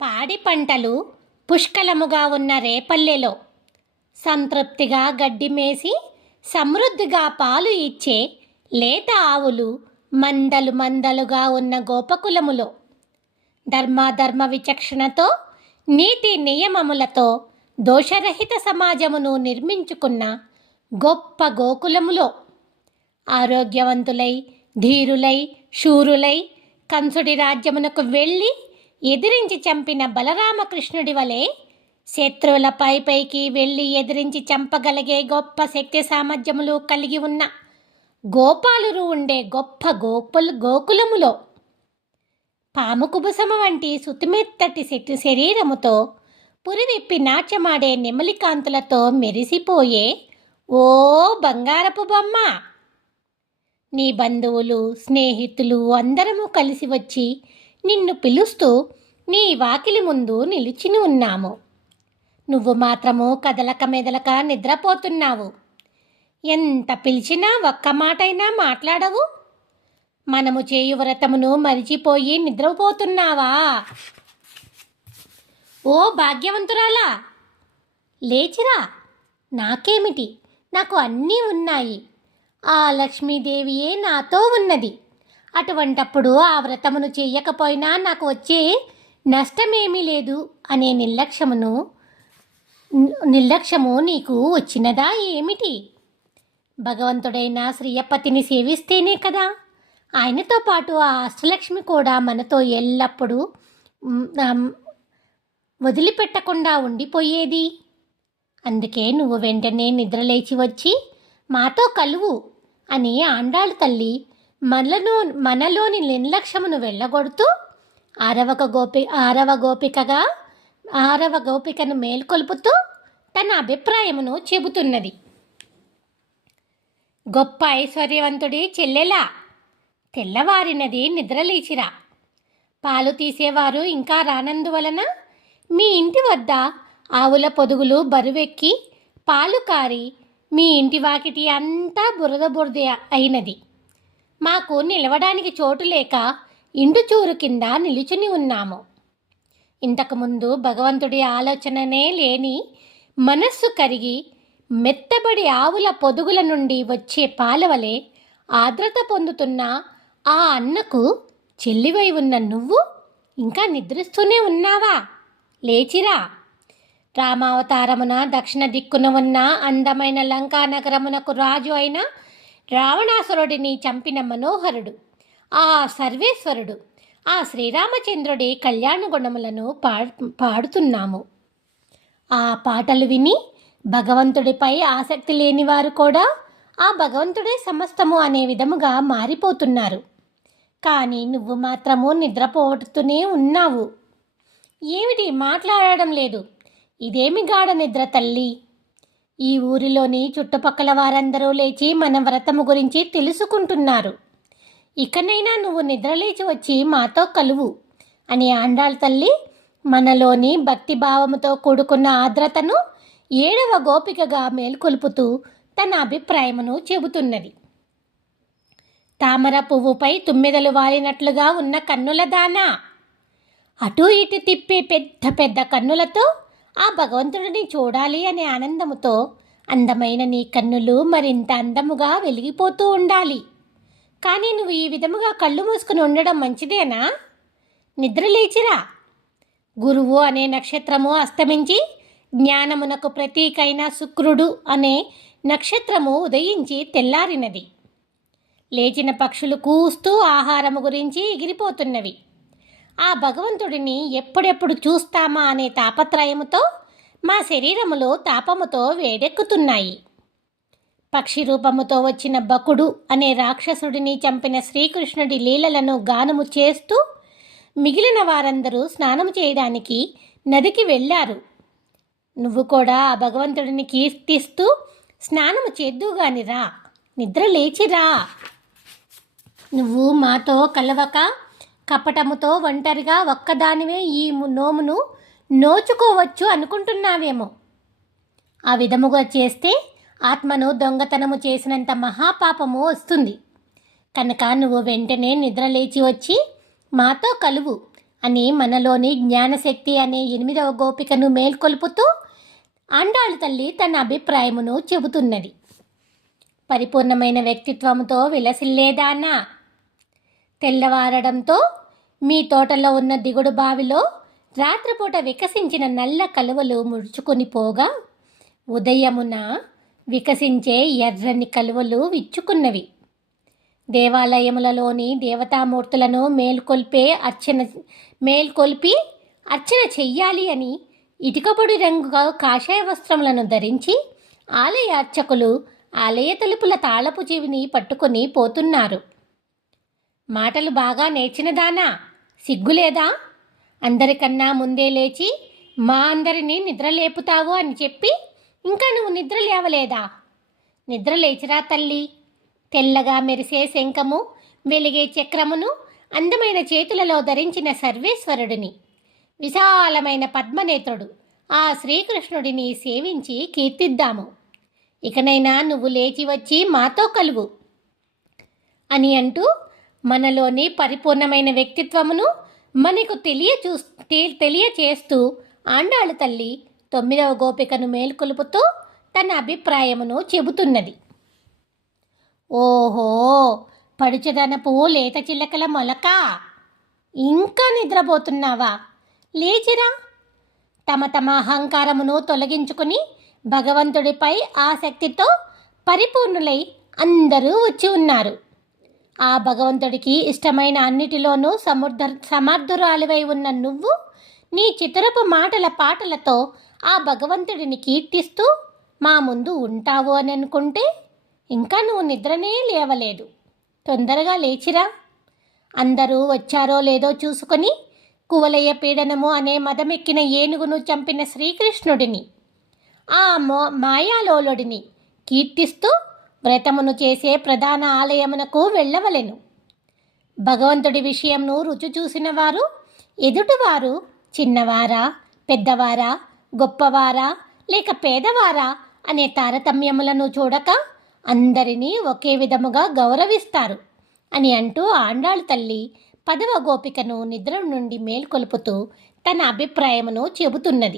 పాడి పంటలు పుష్కలముగా ఉన్న రేపల్లెలో సంతృప్తిగా గడ్డి మేసి సమృద్ధిగా పాలు ఇచ్చే లేత ఆవులు మందలు మందలుగా ఉన్న గోపకులములో ధర్మాధర్మ విచక్షణతో నీతి నియమములతో దోషరహిత సమాజమును నిర్మించుకున్న గొప్ప గోకులములో ఆరోగ్యవంతులై ధీరులై శూరులై కంసుడి రాజ్యమునకు వెళ్ళి ఎదిరించి చంపిన బలరామకృష్ణుడి వలె శత్రువుల పైకి వెళ్ళి ఎదిరించి చంపగలిగే గొప్ప శక్తి సామర్థ్యములు కలిగి ఉన్న గోపాలురు ఉండే గొప్ప గోకులములో పాము కుబుసము వంటి సుతిమెత్తటి శరీరముతో పురివిప్పి నాట్యమాడే నెమలి కాంతులతో మెరిసిపోయే ఓ బంగారపు బొమ్మ, నీ బంధువులు స్నేహితులు అందరము కలిసి వచ్చి నిన్ను పిలుస్తూ నీ వాకిలి ముందు నిలిచిని ఉన్నాము. నువ్వు మాత్రము కదలక మెదలక నిద్రపోతున్నావు. ఎంత పిలిచినా ఒక్క మాటైనా మాట్లాడవు. మనము చేయు వ్రతమును మరిచిపోయి నిద్రపోతున్నావా? ఓ భాగ్యవంతురాలా, లేచిరా. నాకేమిటి, నాకు అన్నీ ఉన్నాయి. ఆ లక్ష్మీదేవియే నాతో ఉన్నది. అటువంటప్పుడు ఆ వ్రతమును చెయ్యకపోయినా నాకు వచ్చే నష్టమేమీ లేదు అనే నిర్లక్ష్యము నీకు వచ్చినదా ఏమిటి? భగవంతుడైన శ్రీయపతిని సేవిస్తేనే కదా ఆయనతో పాటు ఆ అష్టలక్ష్మి కూడా మనతో ఎల్లప్పుడూ వదిలిపెట్టకుండా ఉండిపోయేది. అందుకే నువ్వు వెంటనే నిద్రలేచి వచ్చి మాతో కలువు అని ఆండాళ్ళ తల్లి మనలోని నిర్లక్ష్యమును వెళ్ళగొడుతూ ఆరవ గోపికను మేల్కొల్పుతూ తన అభిప్రాయమును చెబుతున్నది. గొప్ప ఐశ్వర్యవంతుడి చెల్లెలా, తెల్లవారినది, నిద్రలేచిరా. పాలు తీసేవారు ఇంకా రానందువలన మీ ఇంటి వద్ద ఆవుల పొదుగులు బరువెక్కి పాలు కారి మీ ఇంటి వాకిటి అంతా బురద అయినది. మాకు నిలవడానికి చోటు లేక ఇంటి కింద నిలుచుని ఉన్నాము. ఇంతకుముందు భగవంతుడి ఆలోచననే లేని మనస్సు కరిగి మెత్తబడి ఆవుల పొదుగుల నుండి వచ్చే పాలవలే ఆర్ద్రత పొందుతున్న ఆ అన్నకు చెల్లివై ఉన్న నువ్వు ఇంకా నిద్రిస్తూనే ఉన్నావా? లేచిరా. రామావతారమున దక్షిణ దిక్కున ఉన్న అందమైన లంకా నగరమునకు రాజు అయిన రావణాసురుడిని చంపిన మనోహరుడు, ఆ సర్వేశ్వరుడు, ఆ శ్రీరామచంద్రుడి కళ్యాణ గుణములను పాడుతున్నాము. ఆ పాటలు విని భగవంతుడిపై ఆసక్తి లేనివారు కూడా ఆ భగవంతుడే సమస్తము అనే విధముగా మారిపోతున్నారు. కానీ నువ్వు మాత్రము నిద్రపోతూనే ఉన్నావు. ఏమిటి మాట్లాడడం లేదు? ఇదేమి గాఢ నిద్ర తల్లి? ఈ ఊరిలోని చుట్టుపక్కల వారందరూ లేచి మన వ్రతము గురించి తెలుసుకుంటున్నారు. ఇకనైనా నువ్వు నిద్రలేచి వచ్చి మాతో కలువు అని ఆండాళ్ళ తల్లి మనలోని భక్తిభావముతో కూడుకున్న ఆర్ద్రతను 7వ గోపికగా మేల్కొల్పుతూ తన అభిప్రాయమును చెబుతున్నది. తామర పువ్వుపై తుమ్మెదలు వాలినట్లుగా ఉన్న కన్నుల దానా, అటు ఇటు తిప్పే పెద్ద పెద్ద కన్నులతో ఆ భగవంతుడిని చూడాలి అనే ఆనందముతో అందమైన నీ కన్నులు మరింత అందముగా వెలిగిపోతూ ఉండాలి. కానీ నువ్వు ఈ విధముగా కళ్ళు మూసుకుని ఉండడం మంచిదేనా? నిద్రలేచిరా. గురువు అనే నక్షత్రము అస్తమించి జ్ఞానమునకు ప్రతీకైన శుక్రుడు అనే నక్షత్రము ఉదయించి తెల్లారినది. లేచిన పక్షులు కూస్తూ ఆహారము గురించి ఎగిరిపోతున్నవి. ఆ భగవంతుడిని ఎప్పుడెప్పుడు చూస్తామా అనే తాపత్రయముతో మా శరీరములో తాపముతో వేడెక్కుతున్నాయి. పక్షి రూపముతో వచ్చిన బకుడు అనే రాక్షసుడిని చంపిన శ్రీకృష్ణుడి లీలలను గానము చేస్తూ మిగిలిన వారందరూ స్నానము చేయడానికి నదికి వెళ్ళారు. నువ్వు కూడా ఆ భగవంతుడిని కీర్తిస్తూ స్నానము చేద్దుగాని రా. నిద్ర లేచిరా. నువ్వు మాతో కలవక కపటముతో ఒంటరిగా ఒక్కదానివే ఈ నోమును నోచుకోవచ్చు అనుకుంటున్నావేమో. ఆ విధముగా చేస్తే ఆత్మను దొంగతనము చేసినంత మహాపాపము వస్తుంది. కనుక నువ్వు వెంటనే నిద్రలేచి వచ్చి మాతో కలువు అని మనలోని జ్ఞానశక్తి అనే 8వ గోపికను మేల్కొల్పుతూ ఆండాళ్ళ తల్లి తన అభిప్రాయమును చెబుతున్నది. పరిపూర్ణమైన వ్యక్తిత్వంతో విలసిల్లేదానా, తెల్లవారడంతో మీ తోటలో ఉన్న దిగుడు బావిలో రాత్రిపూట వికసించిన నల్ల కలువలు ముడుచుకొని పోగా ఉదయమున వికసించే ఎర్రని కలువలు విచ్చుకున్నవి. దేవాలయములలోని దేవతామూర్తులను మేల్కొల్పి అర్చన చెయ్యాలి అని ఇటుకపొడి రంగు కాషాయ వస్త్రములను ధరించి ఆలయ అర్చకులు ఆలయ తలుపుల తాళపు చెవిని పట్టుకొని పోతున్నారు. మాటలు బాగా నేర్చినదానా, సిగ్గులేదా? అందరికన్నా ముందే లేచి మా అందరినీ నిద్రలేపుతావు అని చెప్పి ఇంకా నువ్వు నిద్ర లేవలేదా? నిద్ర లేచిరా తల్లి. తెల్లగా మెరిసే శంఖము, వెలిగే చక్రమును అందమైన చేతులలో ధరించిన సర్వేశ్వరుడిని, విశాలమైన పద్మనేత్రుడు ఆ శ్రీకృష్ణుడిని సేవించి కీర్తిద్దాము. ఇకనైనా నువ్వు లేచి వచ్చి మాతో కలువు అని అంటూ మనలోని పరిపూర్ణమైన వ్యక్తిత్వమును మనకు తెలియచేస్తూ ఆండాళ్ళ తల్లి 9వ గోపికను మేల్కొలుపుతూ తన అభిప్రాయమును చెబుతున్నది. ఓహో, పడుచదనపు లేత చిల్లకల మొలక, ఇంకా నిద్రపోతున్నావా? లేచిరా. తమ అహంకారమును తొలగించుకుని భగవంతుడిపై ఆసక్తితో పరిపూర్ణులై అందరూ వచ్చి ఉన్నారు. ఆ భగవంతుడికి ఇష్టమైన అన్నిటిలోనూ సమర్థురాలివై ఉన్న నువ్వు నీ చితరపు మాటల పాటలతో ఆ భగవంతుడిని కీర్తిస్తూ మా ముందు ఉంటావు అని అనుకుంటే ఇంకా నువ్వు నిద్రనే లేవలేదు. తొందరగా లేచిరా. అందరూ వచ్చారో లేదో చూసుకొని కువలయ పీడనము అనే మదమెక్కిన ఏనుగును చంపిన శ్రీకృష్ణుడిని, ఆ మాయాలోలుడిని కీర్తిస్తూ వ్రతమును చేసే ప్రధాన ఆలయమునకు వెళ్ళవలెను. భగవంతుడి విషయంను రుచి చూసిన వారు ఎదుటివారు చిన్నవారా, పెద్దవారా, గొప్పవారా లేక పేదవారా అనే తారతమ్యములను చూడక అందరినీ ఒకే విధముగా గౌరవిస్తారు అని అంటూ ఆండాళ్ళ తల్లి 10వ గోపికను నిద్ర నుండి మేల్కొల్పుతూ తన అభిప్రాయమును చెబుతున్నది.